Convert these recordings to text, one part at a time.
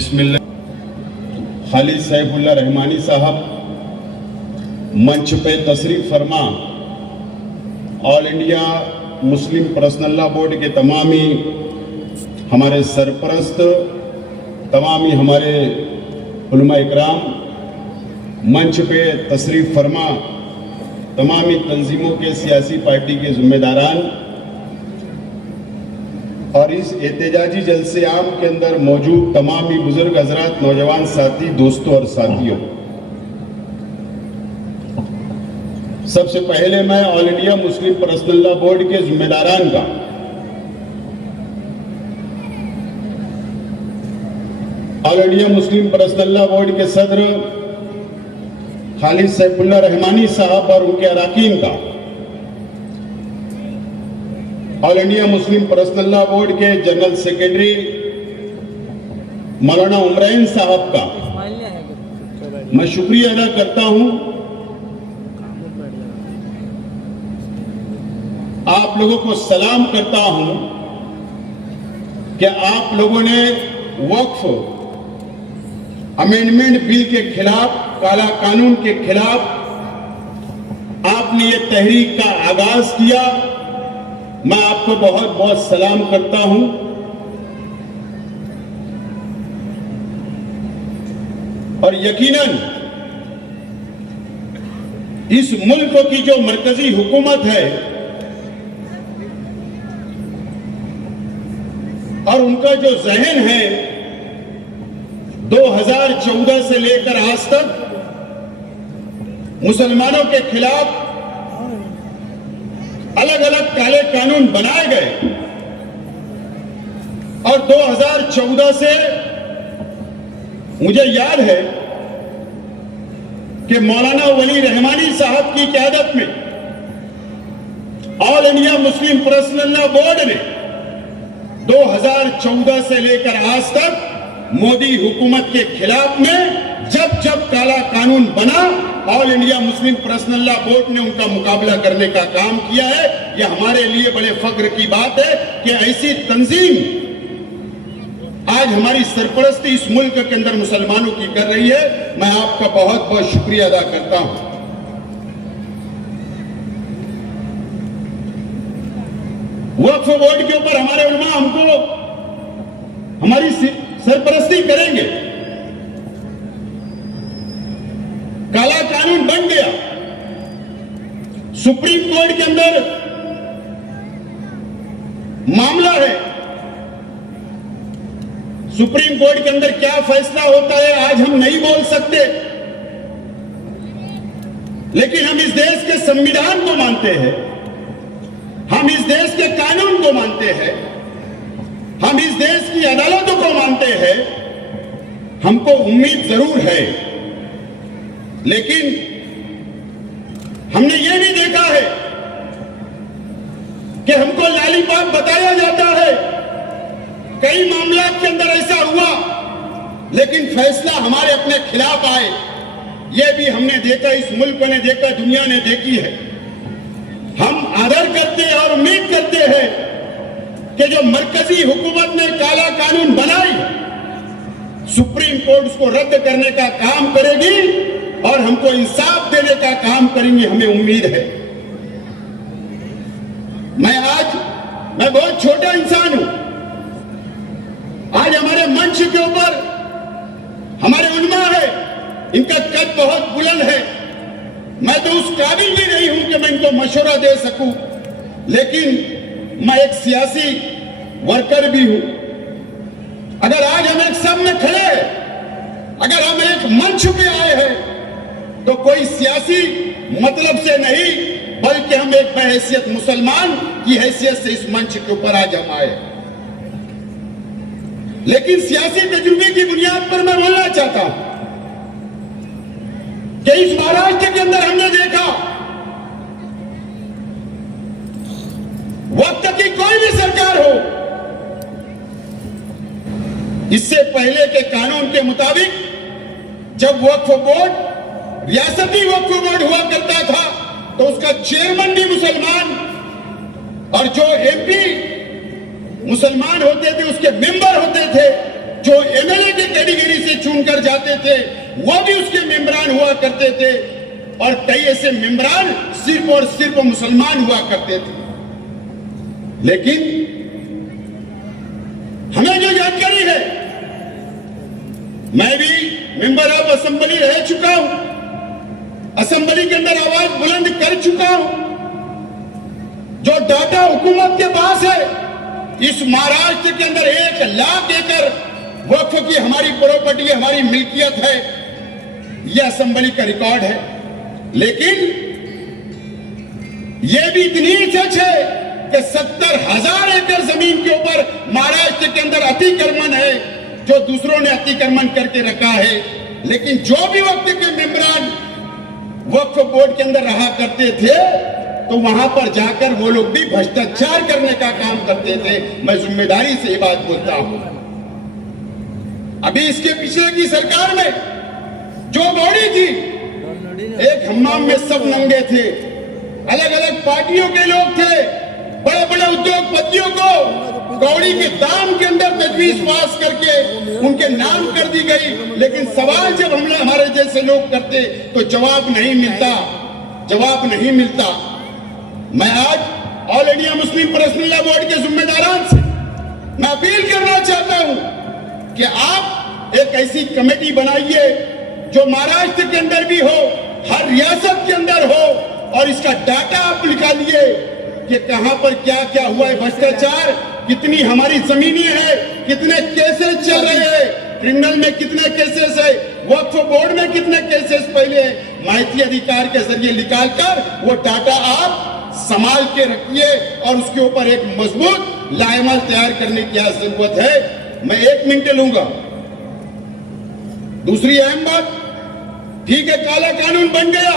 बिस्मिल्लाह। खालिद सैफुल्लाह रहमानी साहब मंच पे तशरीफ फरमा। All India Muslim personal law board के तमामी हमारे सरपरस्त, तमामी हमारे उलमा इकराम, मंच पे तशरीफ फरमा तमामी तंजीमों के सियासी पार्टी के जिम्मेदारान और इस एहतजाजी जलसे आम के अंदर मौजूद तमामी बुजुर्ग हजरात, नौजवान साथी, दोस्तों और साथियों, सबसे पहले मैं all India Muslim personal law board के जिम्मेदारान का all India Muslim personal law board के सदर खालिद सैफुल्लाह रहमानी साहब और उनके अराकीन का, all India Muslim personal law board के जनरल सेक्रेटरी मौलाना उमरैन साहब का मैं शुक्रिया अदा करता हूं। आप लोगों को सलाम करता हूं कि आप लोगों ने वक्फ अमेंडमेंट बिल के खिलाफ, काला कानून के खिलाफ आपने ये तहरीक का आगाज किया। मैं आपको बहुत बहुत सलाम करता हूं। और यकीनन इस मुल्क की जो मरकजी हुकूमत है और उनका जो जहन है, 2014 से लेकर आज तक मुसलमानों के खिलाफ अलग अलग काले कानून बनाए गए और 2014 से मुझे याद है कि मौलाना वली रहमानी साहब की क़यादत में all India Muslim personal law board ने 2014 से लेकर आज तक मोदी हुकूमत के खिलाफ में जब जब काला कानून बना, all India Muslim personal law board ने उनका मुकाबला करने का काम किया है। यह हमारे लिए बड़े फख्र की बात है कि ऐसी तंजीम आज हमारी सरपरस्ती इस मुल्क के अंदर मुसलमानों की कर रही है। मैं आपका बहुत बहुत शुक्रिया अदा करता हूं। वक्फ बोर्ड के ऊपर हमारे उलमा हमको हमारी सरपरस्ती करेंगे। काला कानून बन गया, सुप्रीम कोर्ट के अंदर मामला है। सुप्रीम कोर्ट के अंदर क्या फैसला होता है आज हम नहीं बोल सकते, लेकिन हम इस देश के संविधान को मानते हैं, हम इस देश के कानून को मानते हैं, हम इस देश की अदालतों को मानते हैं। हमको उम्मीद जरूर है, लेकिन हमने ये भी देखा है कि हमको लॉलीपॉप बताया जाता है। कई मामलों के अंदर ऐसा हुआ, लेकिन फैसला हमारे अपने खिलाफ आए। यह भी हमने देखा, इस मुल्क ने देखा, दुनिया ने देखी है। हम आदर करते हैं और उम्मीद करते हैं कि जो मरकजी हुकूमत ने काला कानून बनाई, सुप्रीम कोर्ट उसको रद्द करने का काम करेगी और हमको इंसाफ देने का काम करेंगे, हमें उम्मीद है। मैं बहुत छोटा इंसान हूं। आज हमारे मंच के ऊपर हमारे उलमा है, इनका कद बहुत बुलंद है। मैं तो उस काबिल भी नहीं हूं कि मैं इनको मशवरा दे सकूं, लेकिन मैं एक सियासी वर्कर भी हूं। अगर आज हम एक सब में खड़े हैं, अगर हम एक मंच पे आए हैं, तो कोई सियासी मतलब से नहीं, बल्कि हम एक बहैसियत मुसलमान की हैसियत से इस मंच के ऊपर आज हम आए। लेकिन सियासी तजुर्बे की बुनियाद पर मैं बोलना चाहता हूं कि इस महाराष्ट्र के अंदर हमने देखा, वक्त की कोई भी सरकार हो, इससे पहले के कानून के मुताबिक जब वक्फ बोर्ड, रियासती वक्फ बोर्ड हुआ करता था, तो उसका चेयरमैन भी मुसलमान और जो एमपी मुसलमान होते थे, उसके मेंबर होते थे। जो एमएलए की कैटेगरी से चुनकर जाते थे वो भी उसके मेंबरान हुआ करते थे, और कई ऐसे मेंबरान सिर्फ और सिर्फ मुसलमान हुआ करते थे। लेकिन हमें जो जानकारी है, मैं भी मेंबर ऑफ असेंबली रह चुका हूं, असेंबली के अंदर आवाज बुलंद कर चुका हूं। जो डाटा हुकूमत के पास है, इस महाराष्ट्र के अंदर 1 लाख एकड़ वक्फ की हमारी प्रॉपर्टी, हमारी मिल्कियत है, यह असेंबली का रिकॉर्ड है। लेकिन यह भी इतनी सच है कि 70,000 एकड़ जमीन के ऊपर महाराष्ट्र के अंदर अतिक्रमण है, जो दूसरों ने अतिक्रमण करके रखा है। लेकिन जो भी वक्त के मेंबरान वक्फ बोर्ड के अंदर रहा करते थे, तो वहां पर जाकर वो लोग भी भ्रष्टाचार करने का काम करते थे। मैं जिम्मेदारी से ये बात बोलता हूं। अभी इसके पिछले की सरकार में जो बॉडी थी, एक हम्माम में सब नंगे थे, अलग अलग पार्टियों के लोग थे, बड़े बड़े उद्योगपतियों को कौड़ी के दाम के अंदर तजवीज पास करके उनके नाम कर दी गई। लेकिन सवाल जब हमने हमारे जैसे लोग करते तो जवाब नहीं मिलता, जवाब नहीं मिलता। मैं आज all India Muslim personal law board के जिम्मेदारान से मैं अपील करना चाहता हूं कि आप एक ऐसी कमेटी बनाइए जो महाराष्ट्र के अंदर भी हो, हर रियासत के अंदर हो, और इसका डाटा आप निकालिए कि कहां पर क्या क्या हुआ है भ्रष्टाचार, कितनी हमारी जमीनें हैं, कितने केसेस चल रहे हैं, क्रिमिनल में कितने केसेस है, वक्फ बोर्ड में कितने केसेस पहले, माहिती अधिकार के जरिए निकालकर वो डाटा आप संभाल के रखिए और उसके ऊपर एक मजबूत लाएमल तैयार करने की जरूरत है। मैं 1 मिनट लूंगा। दूसरी अहम बात, ठीक है, काला कानून बन गया,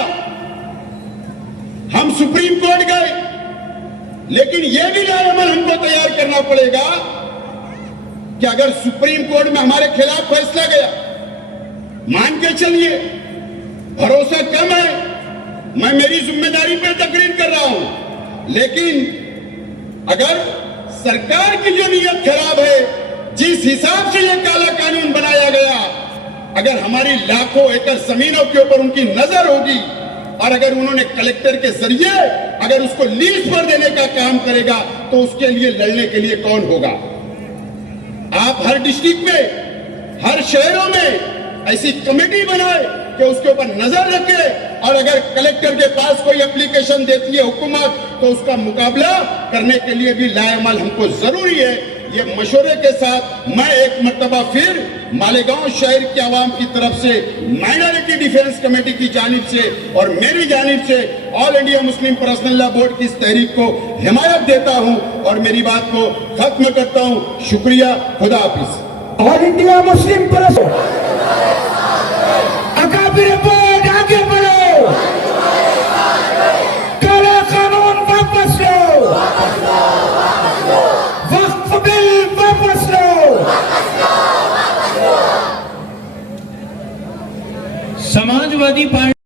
हम सुप्रीम कोर्ट गए, लेकिन यह भी लाएमल हमको तैयार करना पड़ेगा कि अगर सुप्रीम कोर्ट में हमारे खिलाफ फैसला गया, मान के चलिए भरोसा कम है, मैं मेरी जिम्मेदारी पर तकरीर कर रहा हूं, लेकिन अगर सरकार की जो नीयत खराब है, जिस हिसाब से यह काला कानून बनाया गया, अगर हमारी लाखों एकड़ जमीनों के ऊपर उनकी नजर होगी और अगर उन्होंने कलेक्टर के जरिए अगर उसको लीज पर देने का काम करेगा, तो उसके लिए लड़ने के लिए कौन होगा? आप हर डिस्ट्रिक्ट में, हर शहरों में ऐसी कमेटी बनाए कि उसके ऊपर नजर रखे, और अगर कलेक्टर के पास कोई एप्लीकेशन देती है हुकूमत, तो उसका मुकाबला करने के लिए भी लाएमल हमको जरूरी है। ये मशवरे के साथ मैं एक मर्तबा फिर मालेगांव शहर के आवाम की तरफ से, माइनॉरिटी डिफेंस कमेटी की जानिब से और मेरी जानिब से all India Muslim personal law board की इस तहरीक को हिमायत देता हूं और मेरी बात को खत्म करता हूं। शुक्रिया, खुदा हाफिज। All India Muslim personal